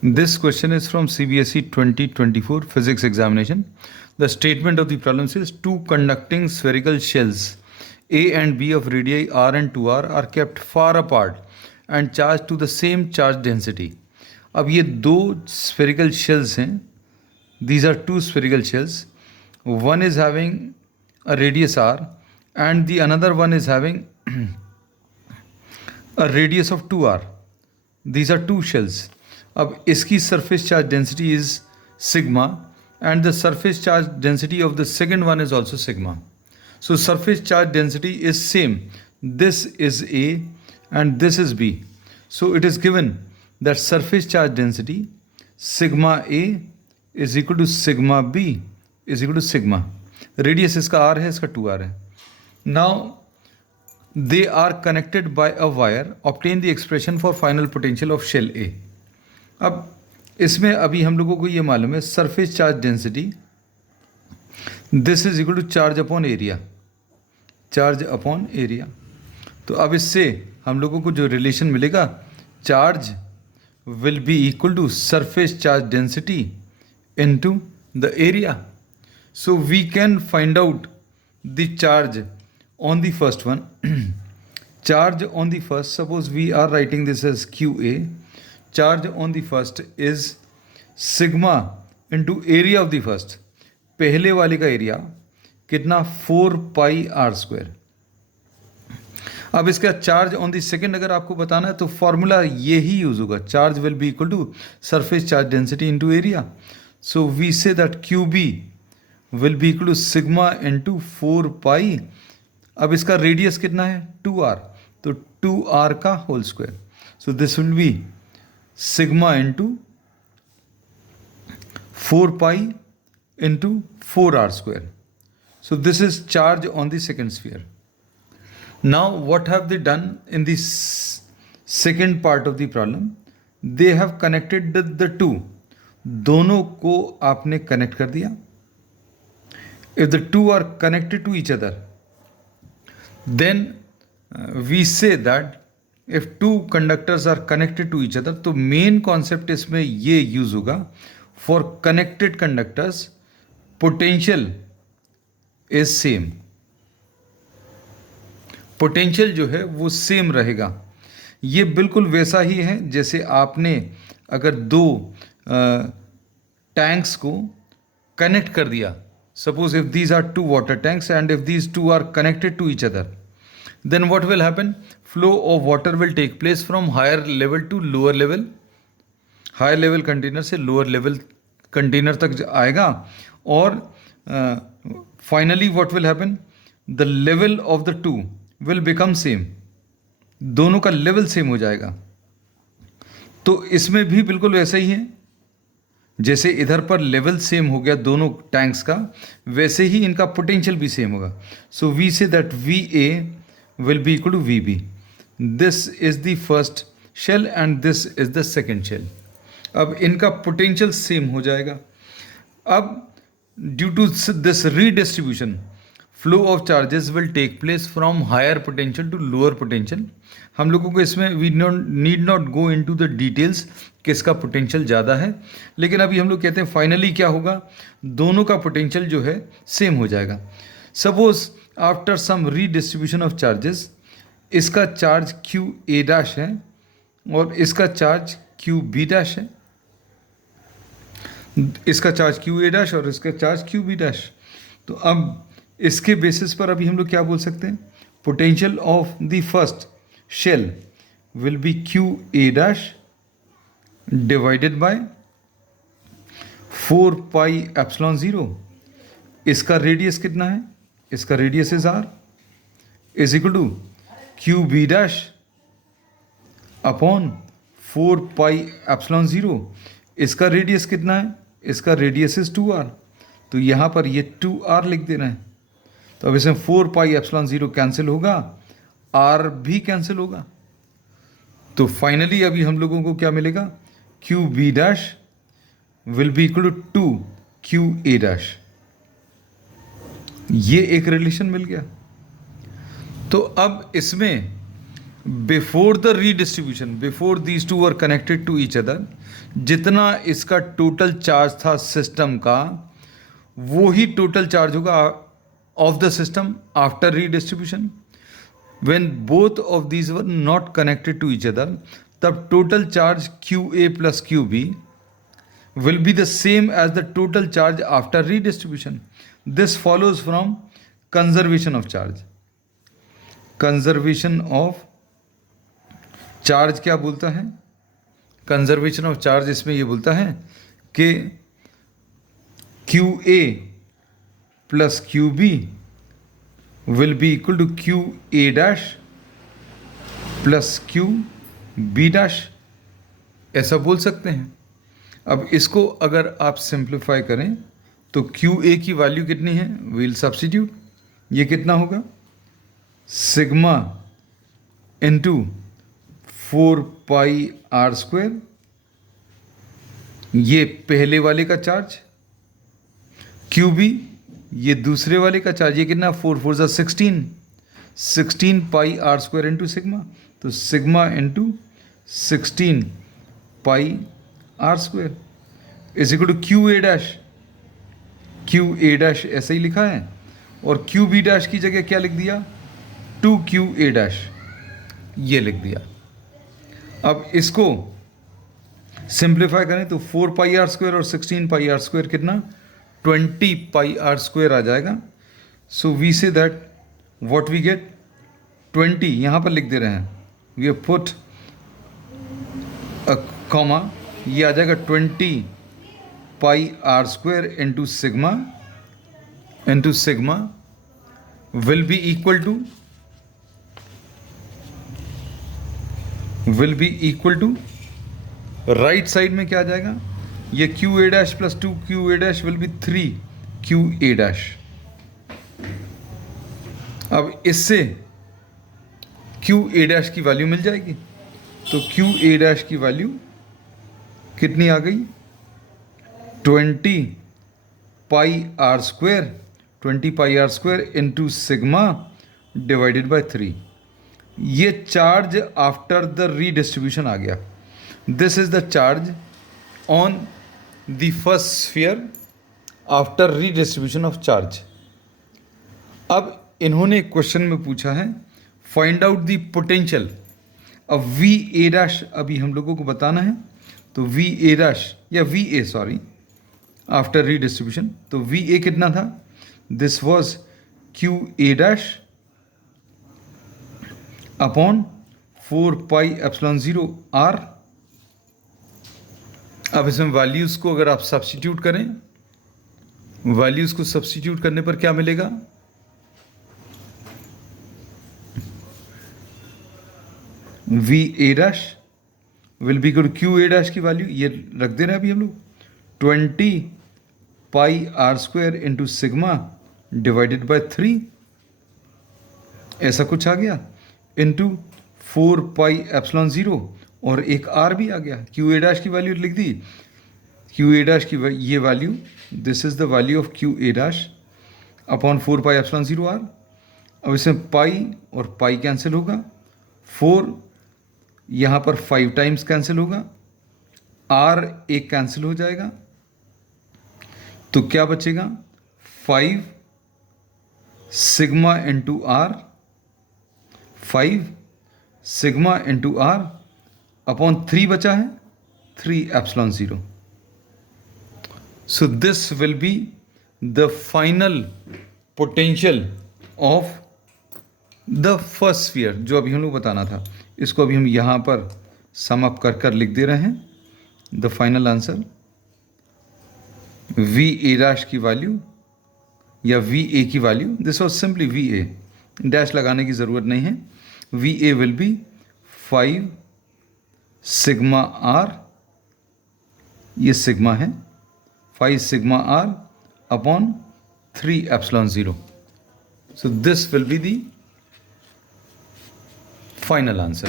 This question is from CBSE 2024 physics examination. The statement of the problem says two conducting spherical shells A and B of radii r and 2r are kept far apart and charged to the same charge density. अब ये दो spherical shells हैं. These are two spherical shells. One is having a radius r and the another one is having a radius of 2r. These are two shells. अब इसकी surface charge density is sigma and the surface charge density of the second one is also sigma. So surface charge density is same. This is A and this is B. So it is given that surface charge density sigma A is equal to sigma B is equal to sigma. Radius इसका r है, इसका 2r है. Now they are connected by a wire. Obtain the expression for final potential of shell A. अब इसमें अभी हम लोगों को ये मालूम है surface charge density this is equal to charge upon area. Charge upon area. तो अब इससे हम लोगों को जो रिलेशन मिलेगा charge will be equal to surface charge density into the area. So we can find out the charge on the first one. Charge on the first, suppose we are writing this as QA. Charge on the first is sigma into area of the first. पहले वाले का area कितना 4 पाई are square. अब इसका charge on the second अगर आपको बताना है तो फॉर्मूला ये ही यूज होगा. Charge will be equal to surface charge density into area. So we say that QB will be equal to sigma into 4 pi. अब इसका रेडियस कितना है 2r, तो 2r का whole square. So this will be sigma into 4 pi into 4r square. So this is charge on the second sphere. Now what have they done in the second part of the problem? They have connected the two. दोनों को आपने connect कर दिया. If the two are connected to each other, then we say that if two conductors are connected to each other, तो main concept इसमें ये use होगा for connected conductors potential is same. potential जो है वो same रहेगा. ये बिल्कुल वैसा ही है जैसे आपने अगर दो टैंक्स को कनेक्ट कर दिया. Suppose if these are two water tanks and if these two are connected to each other, then what will happen? Flow of water will take place from higher level to lower level. Higher level container से lower level container तक आएगा और finally what will happen? The level of the two will become same. दोनों का level same हो जाएगा. तो इसमें भी बिल्कुल वैसा ही है जैसे इधर पर लेवल सेम हो गया दोनों टैंक्स का, वैसे ही इनका पोटेंशियल भी सेम होगा. So we say that VA will be equal to VB. This is the first shell and this is the second shell. अब इनका पोटेंशियल सेम हो जाएगा. अब due to this redistribution flow of charges will take place from higher potential to lower potential. हम लोगों को इसमें we need not go into the details किसका पोटेंशियल ज़्यादा है, लेकिन अभी हम लोग कहते हैं फाइनली क्या होगा, दोनों का पोटेंशियल जो है सेम हो जाएगा. Suppose after some redistribution of charges इसका चार्ज QA डैश है और इसका चार्ज QB डैश है. इसका चार्ज QA डैश और इसका चार्ज QB डैश. तो अब इसके बेसिस पर अभी हम लोग क्या बोल सकते हैं? Potential of the first shell will be QA dash divided by 4 pi epsilon 0. इसका रेडियस कितना है? इसका radius is r is equal to QB dash upon 4 pi epsilon 0. इसका रेडियस कितना है? इसका रेडियस इज 2r. तो यहाँ पर ये 2r लिख देना है. तो अब इसमें 4 पाई एप्सिलॉन 0 कैंसिल होगा, r भी कैंसिल होगा. तो फाइनली अभी हम लोगों को क्या मिलेगा? QB dash will be equal to 2 QA dash. ये एक रिलेशन मिल गया. तो अब इसमें before the redistribution, before these two are connected to each other, जितना इसका टोटल चार्ज था सिस्टम का, वो ही टोटल चार्ज होगा of the system after redistribution. When both of these were not connected to each other, तब total charge QA plus QB will be the same as the total charge after redistribution. This follows from conservation of charge. Conservation of charge क्या बोलता है? Conservation of charge इसमें ये बोलता है कि QA plus QB will be equal to QA dash plus QB dash, ऐसा बोल सकते हैं. अब इसको अगर आप सिंप्लीफाई करें तो QA की वैल्यू कितनी है, वील सब्स्टिट्यूट. ये कितना होगा, सिग्मा इंटू 4πr², ये पहले वाले का चार्ज, QB ये दूसरे वाले का चार्ज. ये कितना, 4 4 16, 16πr² इंटू सिग्मा. तो sigma into 16πr² is equal to QA dash. QA dash ऐसे ही लिखा है, और QB डैश की जगह क्या लिख दिया, 2QA डैश, ये लिख दिया. अब इसको सिंप्लीफाई करें तो 4πr² और 16πr² कितना, 20πr² आ जाएगा. So we say that what we get 20, यहाँ पर लिख दे रहे हैं, वी हैव पुट कॉमा, ये आ जाएगा 20πr² into sigma will be equal to right side में क्या आ जाएगा, ये QA dash plus 2QA dash will be 3QA dash. अब इससे QA डैश की वैल्यू मिल जाएगी. तो QA डैश की वैल्यू कितनी आ गई, 20πr² into sigma divided by 3. ये चार्ज आफ्टर द रीडिस्ट्रीब्यूशन आ गया. This is the charge on the first sphere after redistribution of charge. अब इन्होंने क्वेश्चन में पूछा है फाइंड आउट द पोटेंशियल. अब VA डैश अभी हम लोगों को बताना है. तो VA डैश या VA सॉरी आफ्टर रीडिस्ट्रीब्यूशन, तो VA कितना था, this was QA dash upon 4πε0R. अब इसमें वैल्यूज़ को अगर आप सब्स्टिट्यूट करें, वैल्यूज़ को सब्स्टिट्यूट करने पर क्या मिलेगा, VA dash will be equal to QA dash की वैल्यू ये रख दे रहे हैं अभी हम लोग, 20πr² into sigma divided by 3, ऐसा कुछ आ गया, इंटू 4πε0 और एक R भी आ गया. QA डैश की वैल्यू लिख दी, QA डैश की ये value, this is the value of QA dash upon 4πε0R. अब इसमें पाई और पाई कैंसिल होगा, 4 यहाँ पर 5 टाइम्स कैंसिल होगा, R एक कैंसिल हो जाएगा, तो क्या बचेगा, 5 sigma into R, 5 sigma into R upon 3 बचा है, 3ε0. So this will be the final potential of the first sphere, जो अभी हम लोग बताना था. इसको अभी हम यहाँ पर सम अप कर लिख दे रहे हैं. The final answer VA dash की वैल्यू या VA की value, this was simply VA, dash लगाने की ज़रूरत नहीं है. VA will be 5 sigma R, ये सिग्मा है, 5 sigma R upon 3ε0. So this will be the final answer.